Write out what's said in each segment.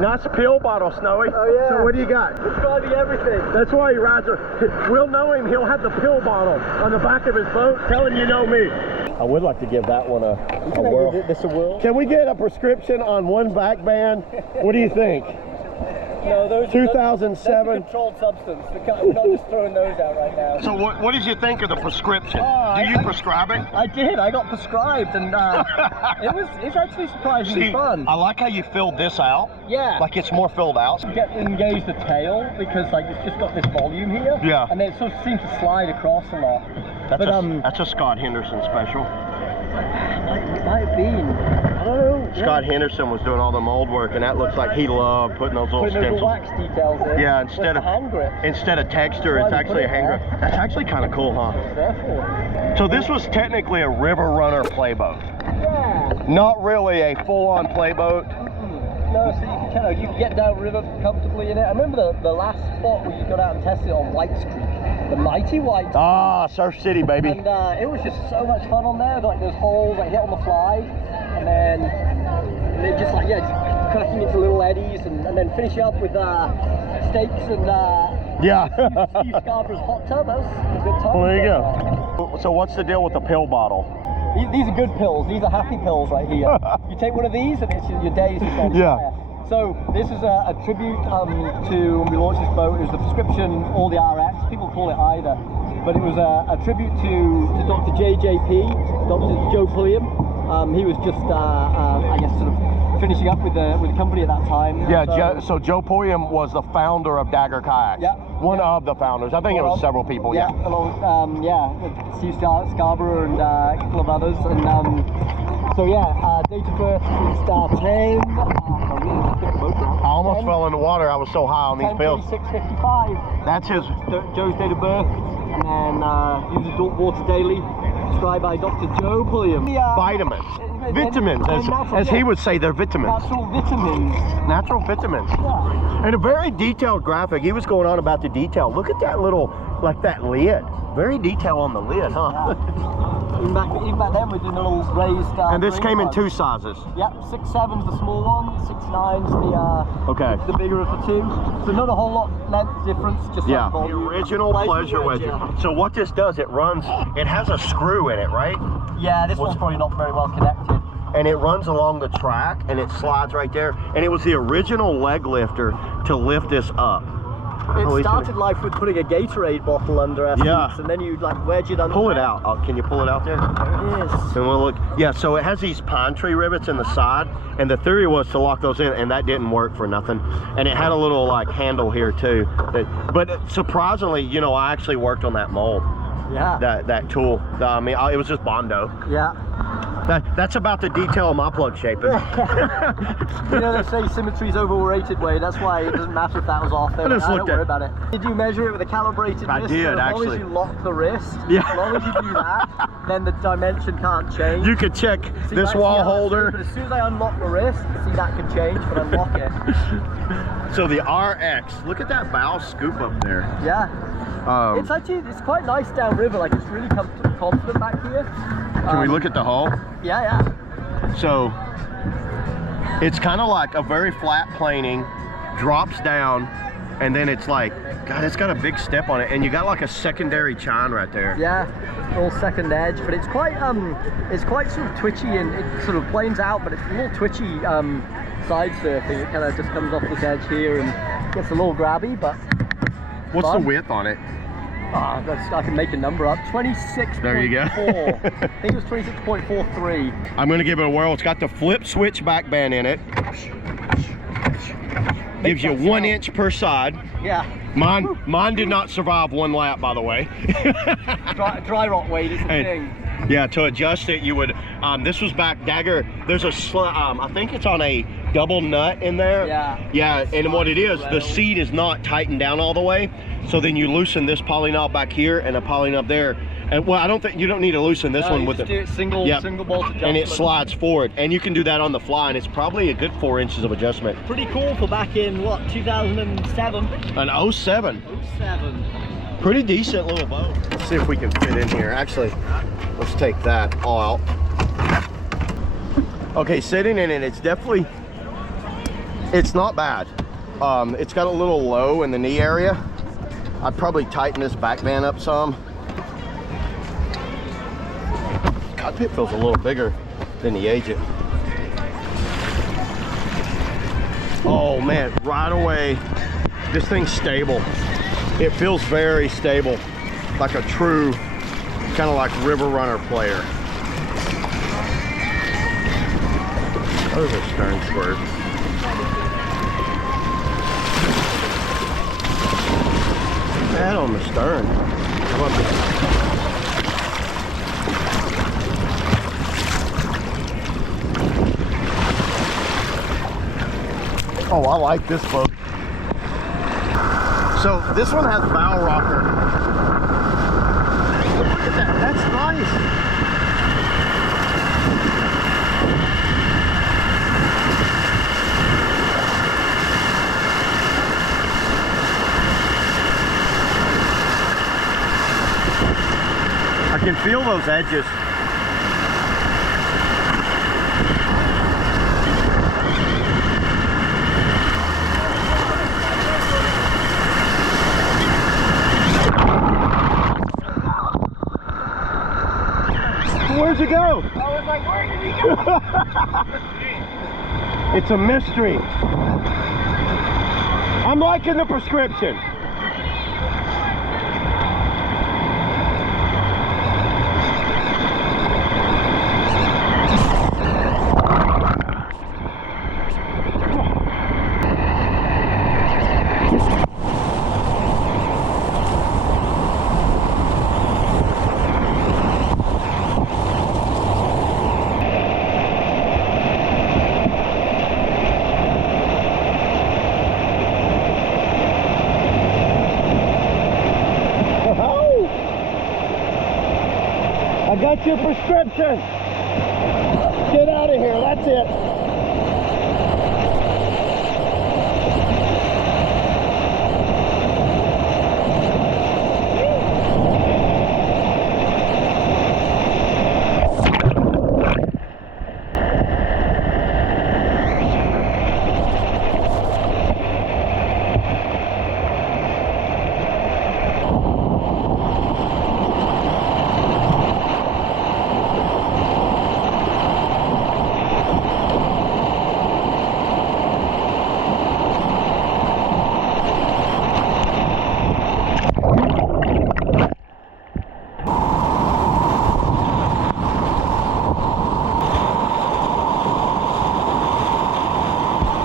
Nice pill bottle, Snowy. Oh yeah. So what do you got? Describing everything. That's why he rides we'll know him. He'll have the pill bottle on the back of his boat telling you know me. I would like to give that one a whirl. Give this a whirl. Can we get a prescription on one back band? What do you think? No, those 2007. That's a controlled substance. We're not just throwing those out right now. So what did you think of the prescription? Do you prescribe it? I did. I got prescribed, and it's actually surprisingly fun. I like how you filled this out. Yeah. Like it's more filled out. You get to engage the tail because like it's just got this volume here. Yeah. And it sort of seems to slide across a lot. That's a Scott Henderson special. It might have been. I don't know. Scott Henderson was doing all the mold work, and that looks like he loved putting those little stencils. Wax details in. Yeah, instead of texture, it's actually a hand grip. That's actually kind of cool, huh? Careful. So this was technically a river runner playboat. Yeah. Not really a full-on playboat. No, so you can get down river comfortably in it. I remember the last spot where you got out and tested it on White's Creek, the Mighty White. Ah, Surf City, baby. And it was just so much fun on there. Like those holes, like hit on the fly, and then just like just cracking into little eddies, and then finishing up with steaks and Steve Scarborough's hot tub. That was a good time. Well, there you go. So what's the deal with the pill bottle? These are good pills. These are happy pills right here. You take one of these and it's your day is on fire. So this is a tribute to when we launched this boat. It was the prescription or the RX. People call it either. But it was a tribute to Dr. JJP, Dr. Joe Pulliam. He was just, I guess, sort of finishing up with the company at that time. Yeah, so Joe Pulliam was the founder of Dagger Kayaks. Yeah. One of the founders. I think it was several people. Yeah. Along, with Steve Scarborough and a couple of others. And so date of birth is 10. I almost fell in the water. I was so high on these pills. 6:55. That's his. Joe's date of birth. And then uses water daily. Prescribed by Dr. Joe Pulliam. Vitamins, as he would say, they're vitamins. Natural vitamins. Natural vitamins. Yeah. And a very detailed graphic. He was going on about the detail. Look at that little, like that lid. Very detailed on the lid, huh? Yeah. Even back then, we did a little raised. And this came in 2 sizes. Yep, 6'7's the small one, 6'9's the bigger of the two. So not a whole lot length difference, just like the original pleasure wedge. Yeah. So what this does, it has a screw in it, right? Yeah, this one's probably not very well connected. And it runs along the track and it slides right there. And it was the original leg lifter to lift this up. It started life with putting a Gatorade bottle under our seats, and then you like wedge it under. Pull it out. Can you pull it out there? There it is. And we'll look. Yeah, so it has these pine tree rivets in the side, and the theory was to lock those in, and that didn't work for nothing. And it had a little like handle here too. But surprisingly, I actually worked on that mold. Yeah. That tool. I mean, it was just Bondo. Yeah. That's about the detail of my plug shaping. They say symmetry's overrated, Wade. That's why it doesn't matter if that was off there. Don't worry about it. Did you measure it with a calibrated wrist? I did, so as long as you lock the wrist, as long as you do that, then the dimension can't change. You could check this wall holder. But as soon as I unlock the wrist, see that could change, but unlock it. So the RX, look at that bow scoop up there. Yeah. It's quite nice downriver. Like it's really confident back here. Can we look at the hull? Yeah. So it's kind of like a very flat planing, drops down, and then it's like, God, it's got a big step on it, and you got like a secondary chine right there. Yeah, all second edge, but it's quite sort of twitchy, and it sort of planes out, but it's a little twitchy side surfing. It kind of just comes off this edge here and gets a little grabby, but what's fun. The width on it? I can make a number up. 26.4. There you go. I think it was 26.43. I'm gonna give it a whirl. It's got the flip switch back band in it. Gives you 1 inch per side. Yeah. Mine did not survive 1 lap, by the way. dry rot weight is the thing. Yeah, to adjust it, you would. This was back Dagger. There's a I think it's on a double nut in there. Yeah, and what it is, the seat is not tightened down all the way. So then you loosen this poly knob back here and a poly knob there. And well, I don't think you don't need to loosen this one with it. Single bolt adjustment. And it slides forward, and you can do that on the fly, and it's probably a good 4 inches of adjustment. Pretty cool for back in what, 2007? An 07. 07. Pretty decent little boat. Let's see if we can fit in here. Actually, let's take that all out. Okay, sitting in it, it's definitely It's not bad. It's got a little low in the knee area. I'd probably tighten this back band up some. Cockpit feels a little bigger than the Agent. Oh man, right away, this thing's stable. It feels very stable, like a true, kind of like river runner player. There's a stern squirt. Bad on the stern. How about this? Oh, I like this boat. So this one has bow rocker. Look at that, that's nice. I can feel those edges. Where'd you go? I was like, where did he go? It's a mystery. I'm liking the prescription. I got your prescription. Get out of here, that's it.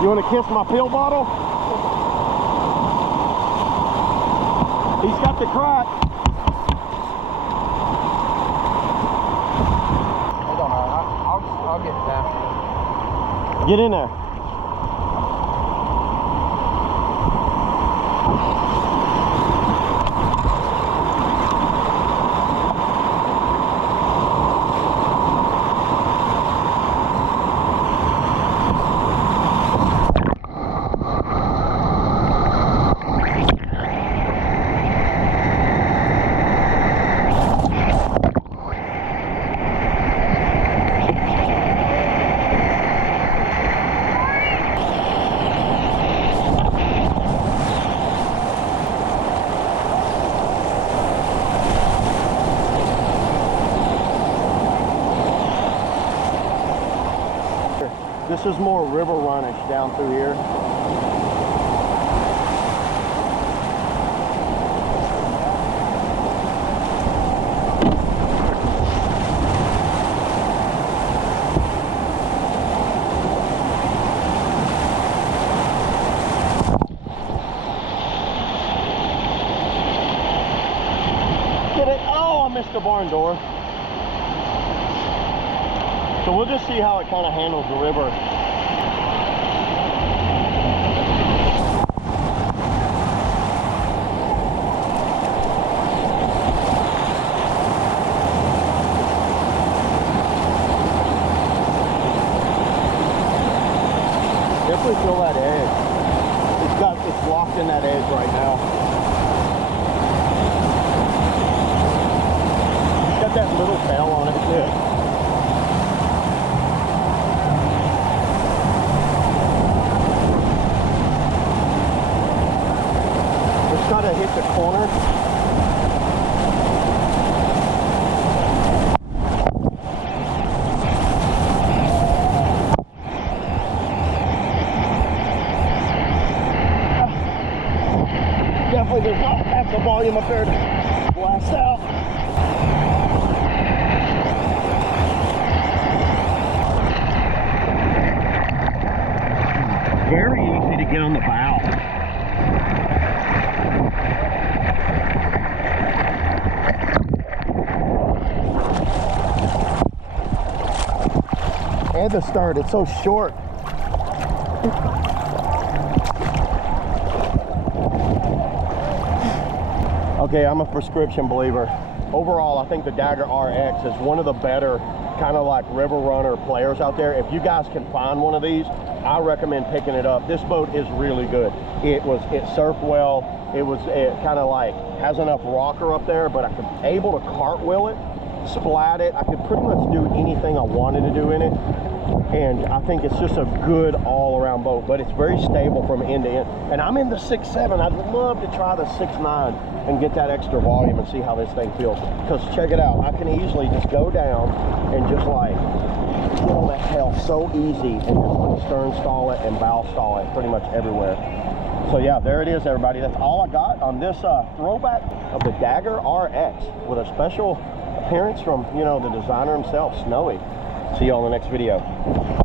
You want to kiss my pill bottle? He's got the crack. Hold on, I'll get it down. Get in there. This is more river runish down through here. Get it? Oh, I missed the barn door. So we'll just see how it kind of handles the river. Definitely feel that edge. It's locked in that edge right now. It's got that little tail on it too. hit the corner. Definitely does not have the volume up there to blast out. Very easy to get on the bow. And the start, it's so short. Okay, I'm a prescription believer. Overall, I think the Dagger RX is one of the better kind of like river runner players out there. If you guys can find one of these, I recommend picking it up. This boat is really good. It surfed well. It kind of like has enough rocker up there, but I could able to cartwheel it, splat it. I could pretty much do anything I wanted to do in it. And I think it's just a good all-around boat, but it's very stable from end to end. And I'm in the 6.7. I'd love to try the 6.9 and get that extra volume and see how this thing feels. Because check it out, I can easily just go down and just like get on that tail so easy and just like stern stall it and bow stall it pretty much everywhere. So yeah, there it is, everybody. That's all I got on this throwback of the Dagger RX with a special appearance from, you know, the designer himself, Snowy. See you on the next video.